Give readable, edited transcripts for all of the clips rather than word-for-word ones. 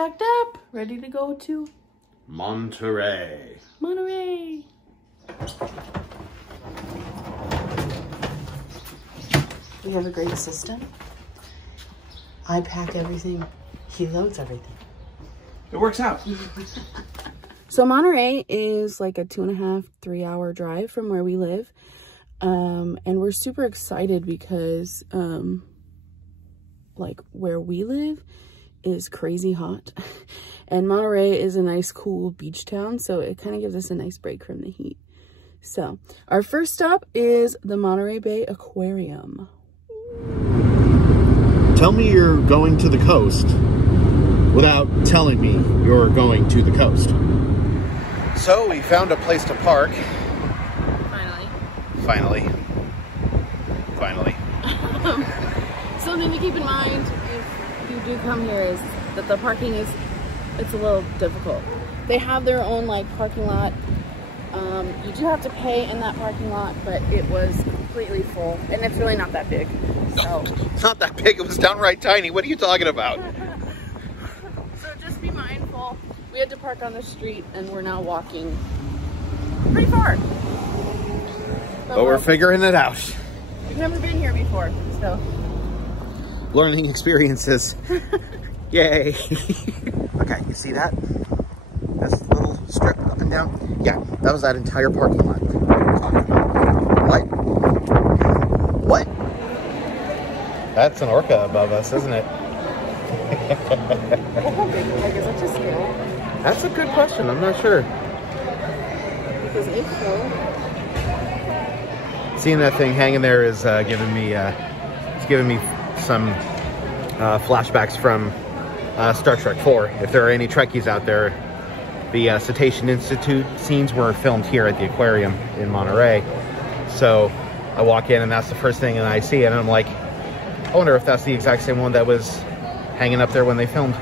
packed up, ready to go to Monterey. Monterey. We have a great system. I pack everything. He loads everything. It works out. So Monterey is like a 2.5, 3 hour drive from where we live. And we're super excited because like where we live is crazy hot. And Monterey is a nice cool beach town, so it kind of gives us a nice break from the heat. So our first stop is the Monterey Bay Aquarium. Tell me you're going to the coast without telling me you're going to the coast. So we found a place to park. Finally. Something to keep in mind if you do come here is that the parking it's a little difficult. They have their own like parking lot. You do have to pay in that parking lot, but it was completely full, and it's really not that big. So It's not that big, it was downright tiny. What are you talking about? So just be mindful. We had to park on the street, and we're now walking pretty far. But we're figuring it out. We've never been here before, so. Learning experiences. Yay. Okay, you see that? This little strip up and down? Yeah, that was that entire parking lot. What? What? That's an orca above us, isn't it? How big is that to scale? That's a good question. I'm not sure. Because if so. Seeing that thing hanging there is giving me some flashbacks from Star Trek 4. If there are any Trekkies out there, the Cetacean Institute scenes were filmed here at the aquarium in Monterey. So I walk in and that's the first thing that I see, and I'm like, I wonder if that's the exact same one that was hanging up there when they filmed.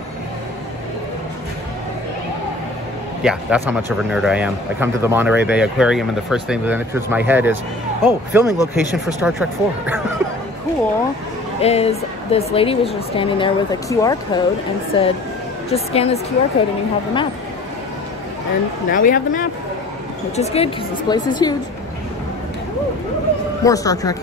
Yeah, that's how much of a nerd I am. I come to the Monterey Bay Aquarium and the first thing that enters my head is, oh, filming location for Star Trek 4. Cool is this lady was just standing there with a QR code and said, just scan this QR code and you have the map. And now we have the map, which is good because this place is huge. More Star Trek.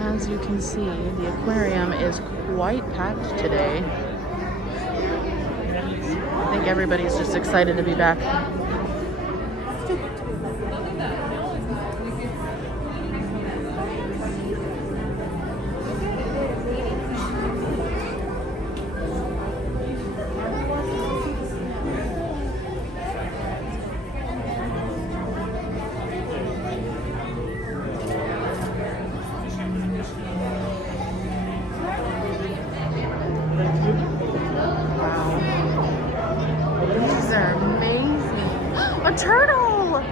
As you can see, the aquarium is quite packed today. I think everybody's just excited to be back. A turtle!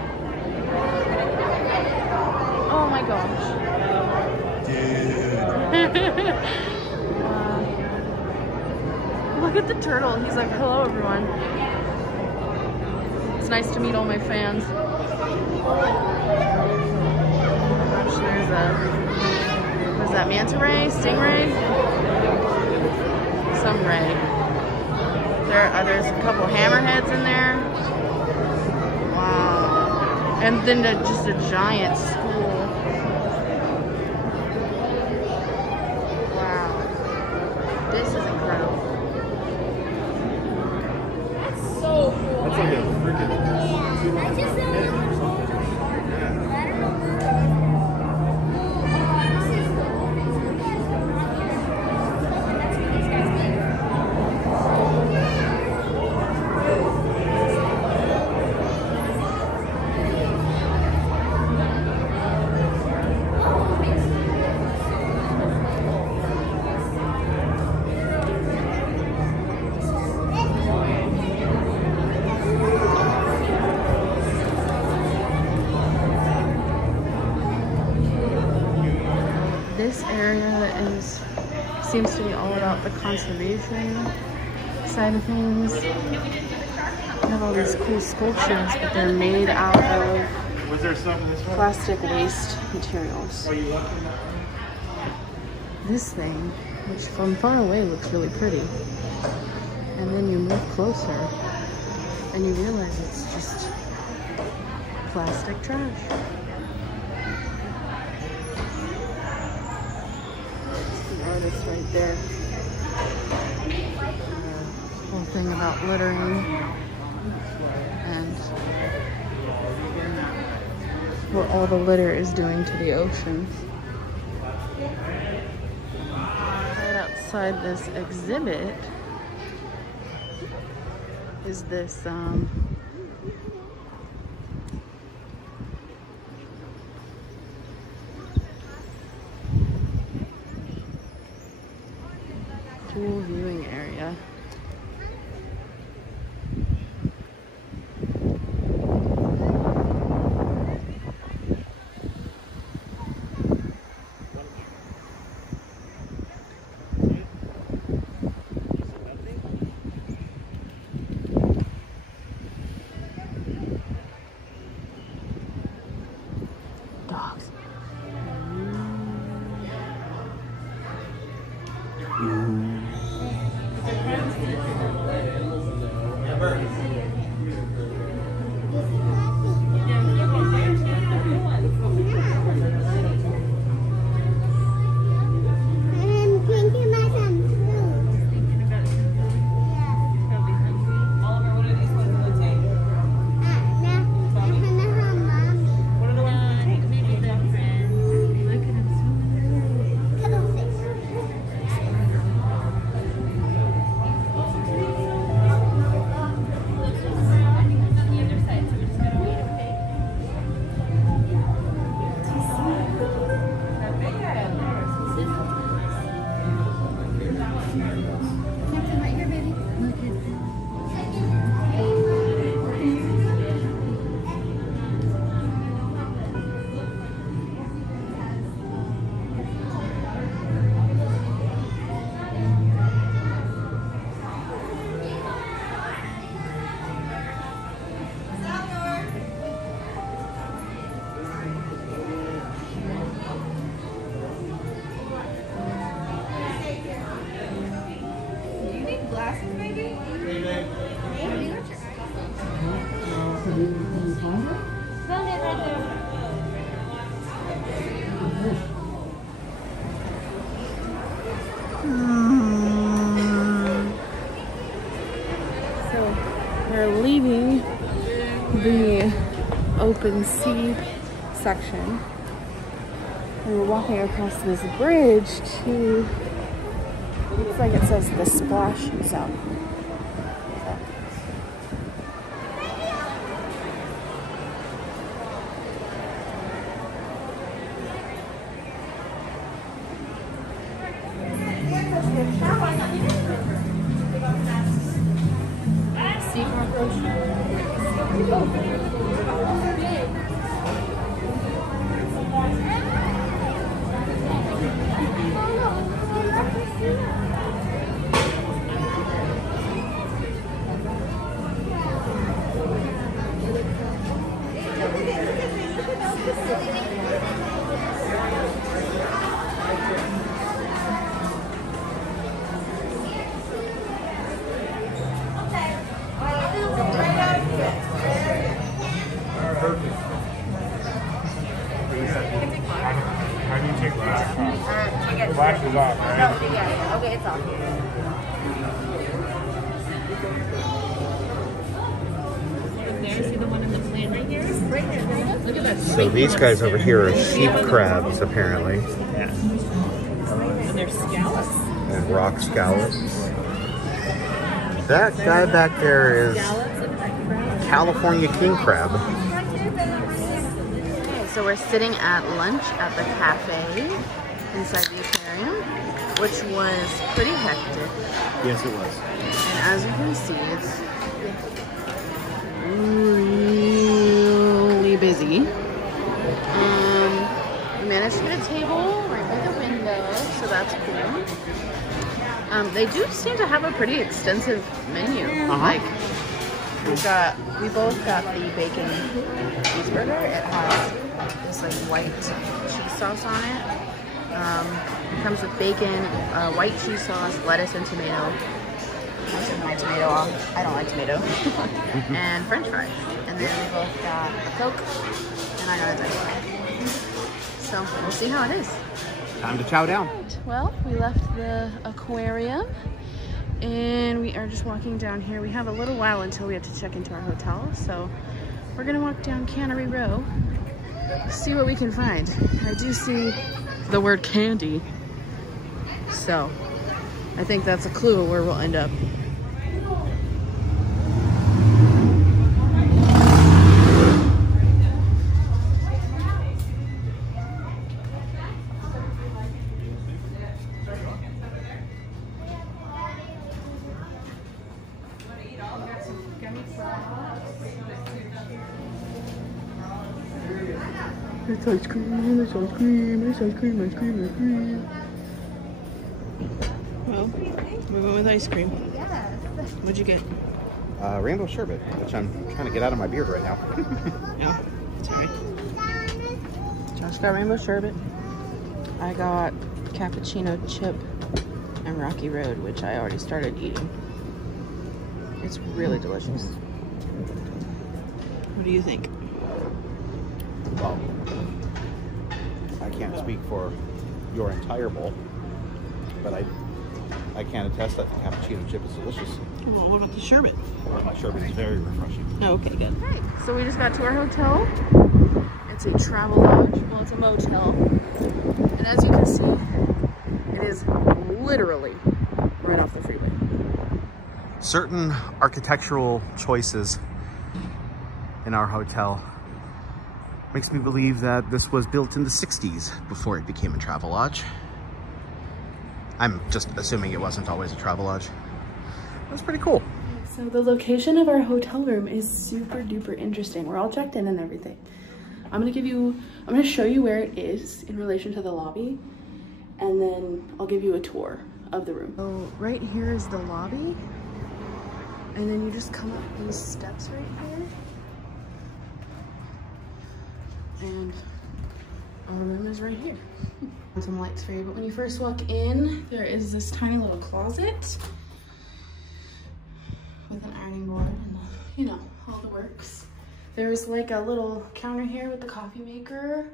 Oh my gosh. Dude. Look at the turtle. He's like, hello everyone. It's nice to meet all my fans. There's a, what is that, manta ray? Stingray? Some ray. There's a couple hammerheads in there. Wow. And then just a giant school. area seems to be all about the conservation side of things. They have all these cool sculptures, but they're made out of plastic waste materials. This thing, which from far away looks really pretty, and then you move closer and you realize it's just plastic trash. The artist right there. Whole thing about littering and what all the litter is doing to the ocean. Right outside this exhibit is this cool viewing area. Dogs. So we're leaving the open sea section. And we're walking across this bridge to, looks like it says the Splash Zone. How do you take wax off? Wax is off, right? No, yeah, okay, it's off. There, see the one in the plant right here? Right there. Look at that. So these guys over here are sheep crabs, apparently. Yeah. And they're scallops. And rock scallops. That guy back there is California king crab. Okay, so we're sitting at lunch at the cafe inside the aquarium, which was pretty hectic. Yes, it was. And as you can see, it's really busy. We managed to get a table right by the window, so that's cool. They do seem to have a pretty extensive menu. Like, we both got the bacon cheeseburger. It has this like white cheese sauce on it. It comes with bacon, white cheese sauce, lettuce, and tomato. I took my tomato off. I don't like tomato. And French fries. And then we both got a Coke, and I got a Dutch fry. So we'll see how it is. Time to chow down. Right. Well, we left the aquarium and we are just walking down here. We have a little while until we have to check into our hotel, so we're gonna walk down Cannery Row, see what we can find. I do see the word candy, so I think that's a clue where we'll end up. It's ice cream, it's ice cream, it's ice cream, ice cream, ice cream. Well, we went with ice cream. What'd you get? Rainbow sherbet, which I'm trying to get out of my beard right now. Yeah, that's all right. Josh got rainbow sherbet. I got cappuccino chip and Rocky Road, which I already started eating. It's really delicious. What do you think? Well, I can't speak for your entire bowl, but I can attest that the cappuccino chip is delicious. Well, what about the sherbet? Well, my sherbet is very refreshing. Oh, okay, good. Right, so we just got to our hotel. It's a travel lodge. Well, it's a motel. And as you can see, it is literally right off the freeway. Certain architectural choices in our hotel makes me believe that this was built in the 60s before it became a travel lodge. I'm just assuming it wasn't always a travel lodge. It was pretty cool. So the location of our hotel room is super duper interesting. We're all checked in and everything. I'm gonna show you where it is in relation to the lobby, and then I'll give you a tour of the room. So right here is the lobby, and then you just come up these steps right here. And our room is right here. Some lights for you, but when you first walk in, there is this tiny little closet with an ironing board and, you know, all the works. There's like a little counter here with the coffee maker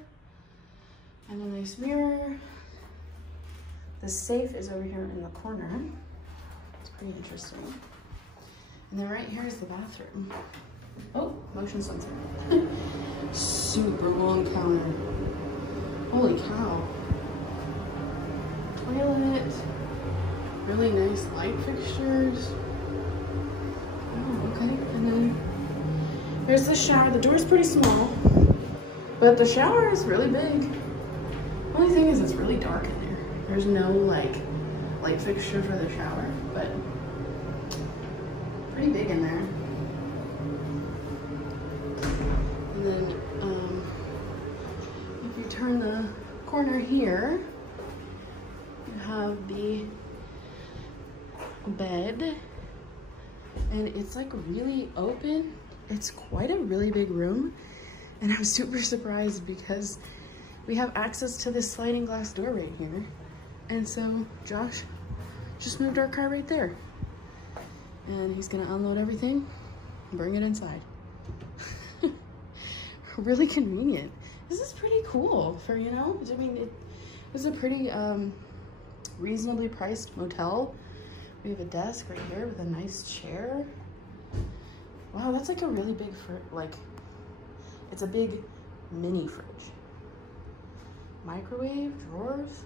and a nice mirror. The safe is over here in the corner. It's pretty interesting. And then right here is the bathroom. Oh, motion sensor. Super long counter. Holy cow. Toilet. Really nice light fixtures. Oh, okay. And then there's the shower. The door's pretty small, but the shower is really big. Only thing is it's really dark in there. There's no like light fixture for the shower, but pretty big in there. And then if you turn the corner here, you have the bed, and it's like really open. It's quite a really big room, and I'm super surprised because we have access to this sliding glass door right here. And so Josh just moved our car right there, and he's gonna unload everything and bring it inside. Really convenient. This is pretty cool for, you know, I mean, it was a pretty reasonably priced motel. We have a desk right here with a nice chair. Wow, that's like a really big, it's a big mini fridge. Microwave, drawers.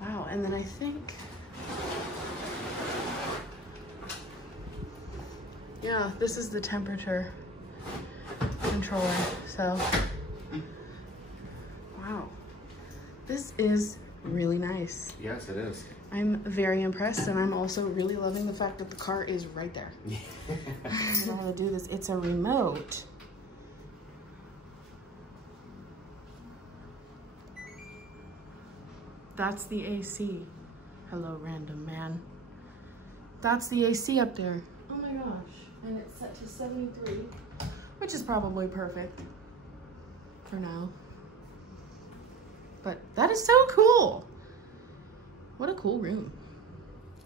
Wow, and then I think, yeah, this is the temperature controller, so, wow. This is really nice. Yes, it is. I'm very impressed, and I'm also really loving the fact that the car is right there. I don't know how to do this. It's a remote. That's the AC. Hello, random man. That's the AC up there. Oh my gosh. And it's set to 73, which is probably perfect for now. But that is so cool. What a cool room.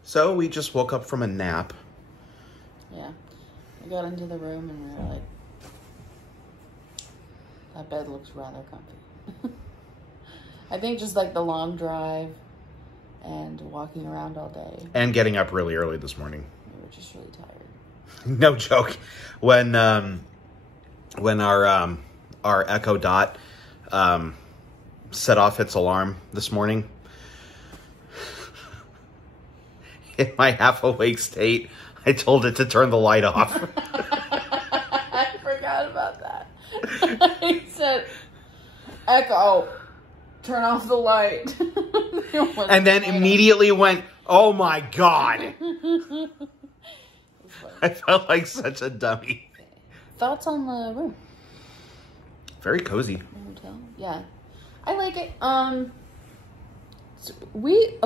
So we just woke up from a nap. Yeah. We got into the room and we were like, that bed looks rather comfy. I think just like the long drive and walking around all day. And getting up really early this morning. We were just really tired. No joke. When our Echo Dot set off its alarm this morning, in my half awake state, I told it to turn the light off. I forgot about that. I said, Echo, turn off the light. And then immediately went, oh my God. I felt like such a dummy. Thoughts on the room? Very cozy. The hotel? Yeah. I like it. So we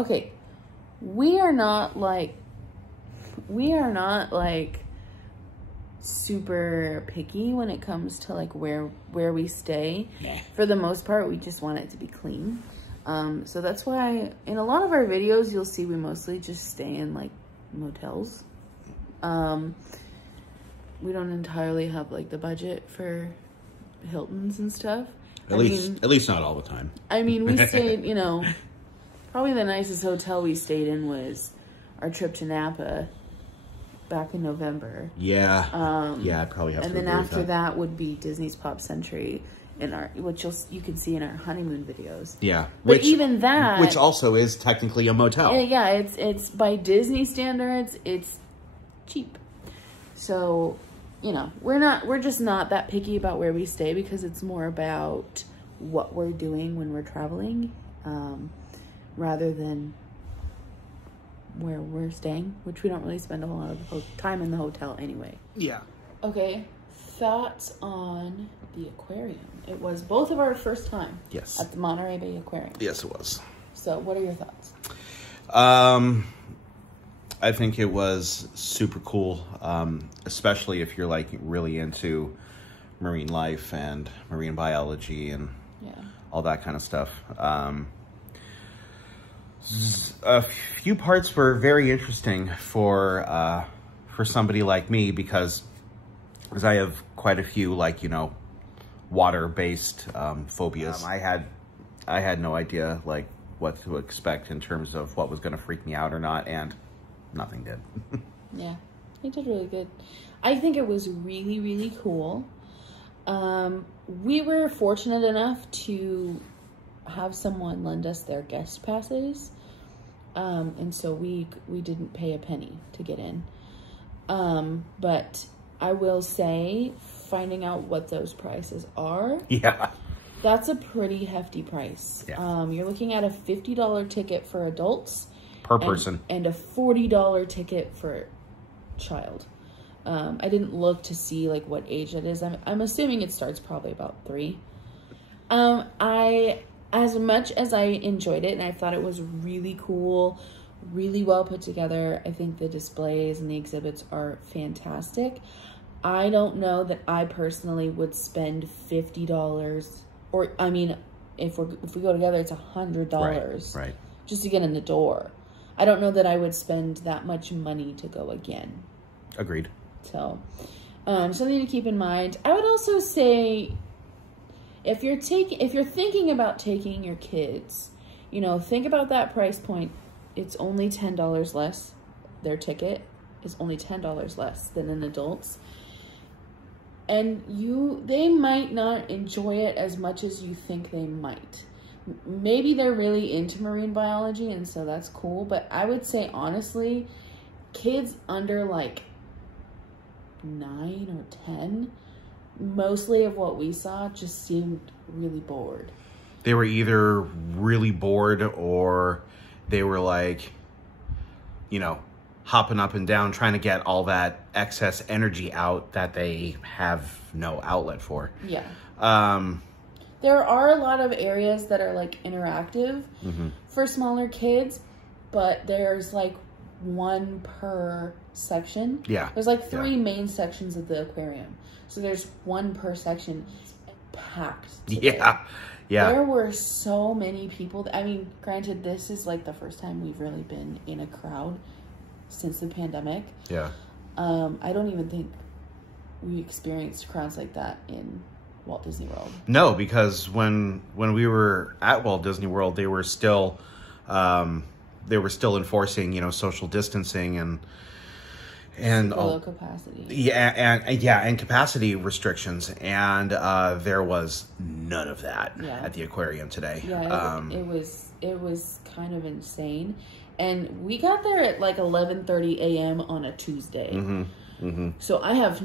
are not like super picky when it comes to like where we stay. Nah. For the most part, we just want it to be clean. So that's why in a lot of our videos, you'll see we mostly just stay in like motels. We don't entirely have like the budget for Hiltons and stuff. At least not all the time. I mean, we stayed, you know, probably the nicest hotel we stayed in was our trip to Napa back in November. Yeah. Yeah, I'd probably have to And then agree with after that would be Disney's Pop Century, which you can see in our honeymoon videos. Yeah. But even that, which also is technically a motel. yeah, it's by Disney standards, it's cheap. So, you know, we're just not that picky about where we stay because it's more about what we're doing when we're traveling, rather than where we're staying, which we don't really spend a whole lot of time in the hotel anyway. Yeah. Okay, thoughts on the aquarium? It was both of our first time. Yes. At the Monterey Bay Aquarium. Yes, it was. So what are your thoughts? I think it was super cool, especially if you're like really into marine life and marine biology and all that kind of stuff. A few parts were very interesting for somebody like me because I have quite a few like, you know, water-based phobias. I had no idea like what to expect in terms of what was going to freak me out or not, and nothing did. Yeah, it did really good. I think it was really, really cool. We were fortunate enough to have someone lend us their guest passes. And so we didn't pay a penny to get in. But I will say, finding out what those prices are, Yeah. that's a pretty hefty price. Yeah. You're looking at a $50 ticket for adults. Per person. And a $40 ticket for child. I didn't look to see like what age it is. I'm assuming it starts probably about 3. As much as I enjoyed it and I thought it was really cool, really well put together, I think the displays and the exhibits are fantastic. I don't know that I personally would spend $50, or I mean, if we go together, it's $100 Right. just to get in the door. I don't know that I would spend that much money to go again. Agreed. So, something to keep in mind. I would also say, if you're thinking about taking your kids, you know, think about that price point. It's only $10 less. Their ticket is only $10 less than an adult's. And they might not enjoy it as much as you think they might. Maybe they're really into marine biology, and so that's cool. But I would say, honestly, kids under like 9 or 10, mostly of what we saw just seemed really bored. They were either really bored or they were like, you know, hopping up and down, trying to get all that excess energy out that they have no outlet for. Yeah. There are a lot of areas that are like interactive for smaller kids, but there's like one per section. Yeah. There's like 3 main sections of the aquarium. So there's one per section. Packed today. Yeah. There were so many people. I mean, granted, this is like the first time we've really been in a crowd since the pandemic. Yeah. I don't even think we experienced crowds like that in Walt Disney World. No, because when we were at Walt Disney World, they were still enforcing, you know, social distancing and low capacity. and capacity restrictions, and there was none of that at the aquarium today. Yeah, it was kind of insane, and we got there at like 11:30 a.m. on a Tuesday. So I have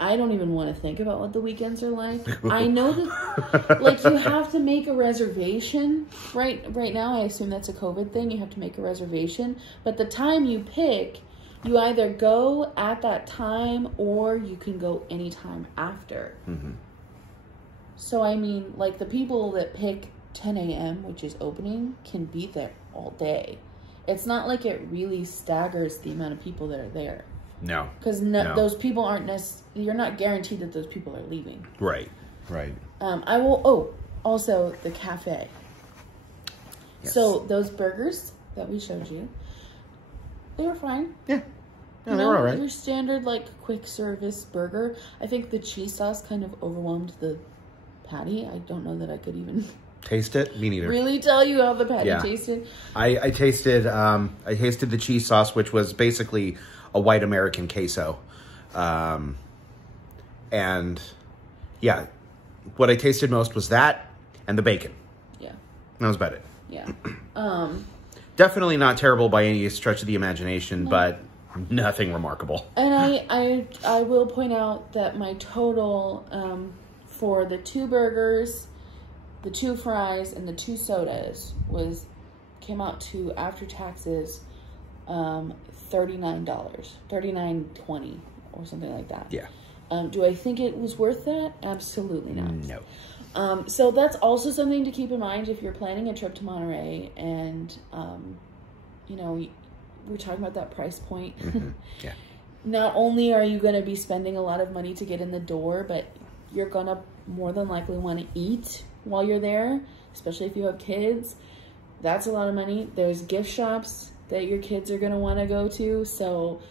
I don't even want to think about what the weekends are like. I know that like you have to make a reservation right now. I assume that's a COVID thing. You have to make a reservation, but the time you pick, you either go at that time or you can go anytime after. So, I mean, like the people that pick 10 a.m., which is opening, can be there all day. It's not like it really staggers the amount of people that are there. No. Because those people aren't you're not guaranteed that those people are leaving. Right. Also the cafe. Yes. So those burgers that we showed you, they were fine. Yeah. Yeah, they were all right. Your standard, like, quick service burger. I think the cheese sauce kind of overwhelmed the patty. I don't know that I could even taste it. Me neither. Really tell you how the patty tasted. I tasted the cheese sauce, which was basically a white American queso. And yeah, what I tasted most was that and the bacon. Yeah. That was about it. Yeah. Definitely not terrible by any stretch of the imagination, but nothing remarkable. And I will point out that my total for the 2 burgers, the 2 fries, and the 2 sodas came out to, after taxes, $39, $39.20 or something like that. Yeah. Do I think it was worth that? Absolutely not. No. So that's also something to keep in mind if you're planning a trip to Monterey and, you know, we're talking about that price point. Yeah. Not only are you going to be spending a lot of money to get in the door, but you're going to more than likely want to eat while you're there, especially if you have kids. That's a lot of money. There's gift shops that your kids are going to want to go to. So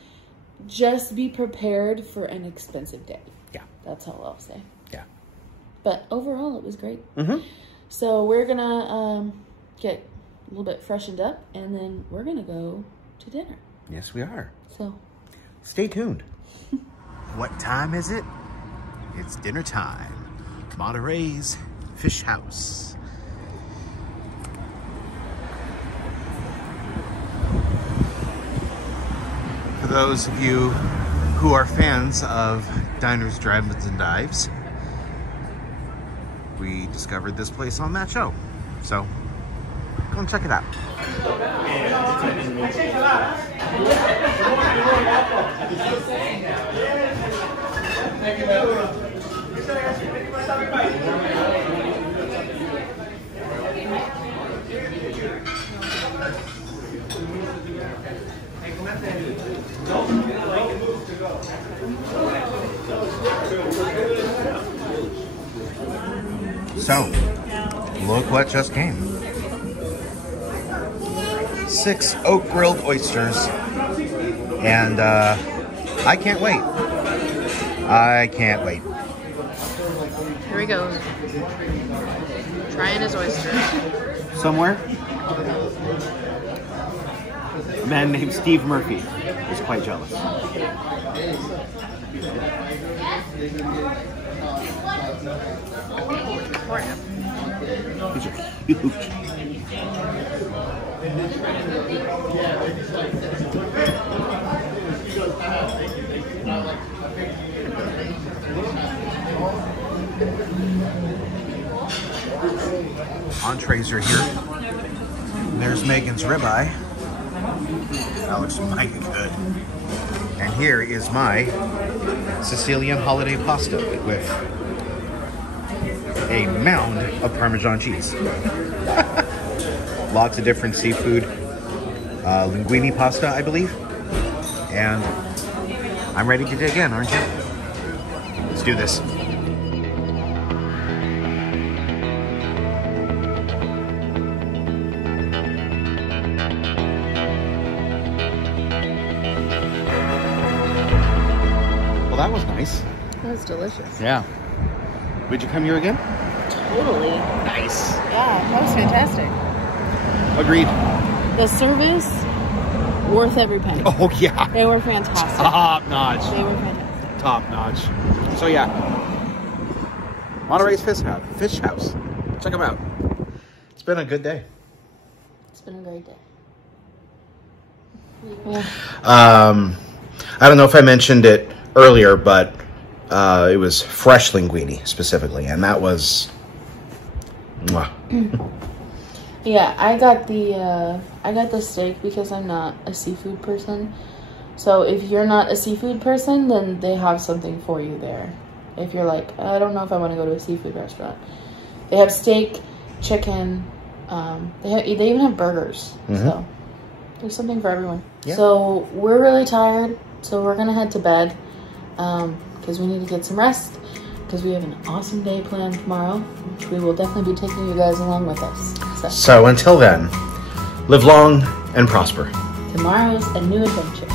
just be prepared for an expensive day. Yeah. That's all I'll say. Yeah. But overall, it was great. So we're going to get a little bit freshened up, and then we're going to go to dinner. Yes, we are. So stay tuned. What time is it? It's dinner time. Monterey's Fish House. For those of you who are fans of diners, drive-ins, and dives, we discovered this place on that show. So go and check it out. So, look what just came. 6 oak grilled oysters, and I can't wait. I can't wait. Here he goes. Trying his oysters. Somewhere, a man named Steve Murphy is quite jealous. These are huge. Entrees are here. There's Megan's ribeye. That looks mighty good. And here is my Sicilian holiday pasta with a mound of Parmesan cheese. Lots of different seafood. Linguine pasta, I believe. And I'm ready to dig in, aren't you? Let's do this. Well, that was nice. That was delicious. Yeah. Would you come here again? Totally. Nice. Yeah, that was fantastic. Agreed. The service, worth every penny. Oh, yeah. They were fantastic. Top notch. They were fantastic. Top notch. So, yeah. Monterey's Fish House. Check them out. It's been a good day. It's been a great day. Yeah. I don't know if I mentioned it earlier, but it was fresh linguine specifically, and that was mwah. Yeah, I got the steak because I'm not a seafood person. So if you're not a seafood person, then they have something for you there. If you're like, I don't know if I want to go to a seafood restaurant, they have steak, chicken. They even have burgers. So there's something for everyone. Yeah. So we're really tired, so we're gonna head to bed because we need to get some rest because we have an awesome day planned tomorrow. We will definitely be taking you guys along with us. So until then, live long and prosper. Tomorrow's a new adventure.